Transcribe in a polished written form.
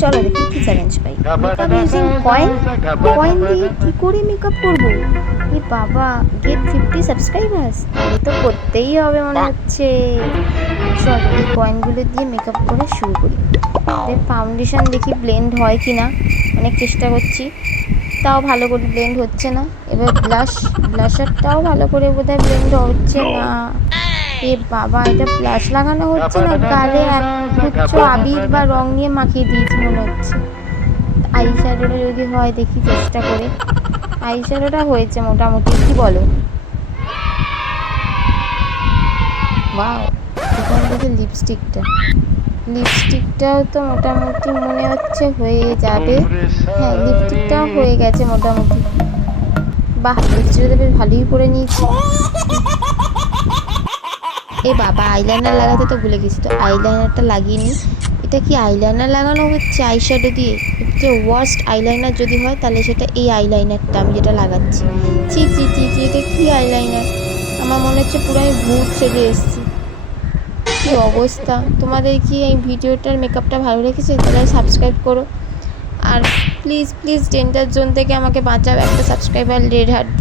চলো দেখি কি চ্যালেঞ্জ পাই। মেকআপ ইউজিং কয়েন, কয়েন দিয়ে কি করে মেকআপ করবো? এ বাবা, গেট 50 সাবস্ক্রাইবার্স, তাহলে তো করতেই হবে মনে হচ্ছে। চলো এই কয়েনগুলো দিয়ে মেকআপ করা শুরু করি। ফাউন্ডেশন দেখি ব্লেন্ড হয় কি না, অনেক চেষ্টা করছি, তাও ভালো করে ব্লেন্ড হচ্ছে না। এবার ব্লাশারটাও ভালো করে বোধহয় ব্লেন্ড হচ্ছে না। এ বাবা, এটা ব্লাশ লাগানো হচ্ছে না, গালে এক গুচ্ছ আবির বা রং নিয়ে মাখিয়ে দিয়েছি মনে হচ্ছে। আই শ্যাডোটা যদি হয় দেখি চেষ্টা করে। আই শ্যাডোটা হয়েছে মোটামুটি, কি বলো? ওয়াও, এখান থেকে লিপস্টিকটাও তো মোটামুটি মনে হচ্ছে হয়ে যাবে। হ্যাঁ, লিপস্টিকটাও হয়ে গেছে মোটামুটি। বাহ, লিপস্টিকটা বেশ ভালোই করে নিয়েছি। এ বাবা, আইলাইনার লাগাতে তো ভুলে গেছি, তো আইলাইনারটা লাগিয়ে নিই। এটা কি আইলাইনার লাগানো হচ্ছে আইশ্যাডো দিয়ে? যে ওয়ার্স্ট আইলাইনার যদি হয় তাহলে সেটা এই আইলাইনারটা আমি যেটা লাগাচ্ছি। চি চি চি চি, এটা কি আইলাইনার? আমার মনে হচ্ছে পুরো আমি ভূত সেজে এসেছি। কী অবস্থা! তোমাদের কি এই ভিডিওটার মেকআপটা ভালো লেগেছে? তাহলে সাবস্ক্রাইব করো। আর প্লিজ প্লিজ ডেঞ্জার জোন থেকে আমাকে বাঁচাও, একটা সাবস্ক্রাইবার রেড হার্ট দিয়ে।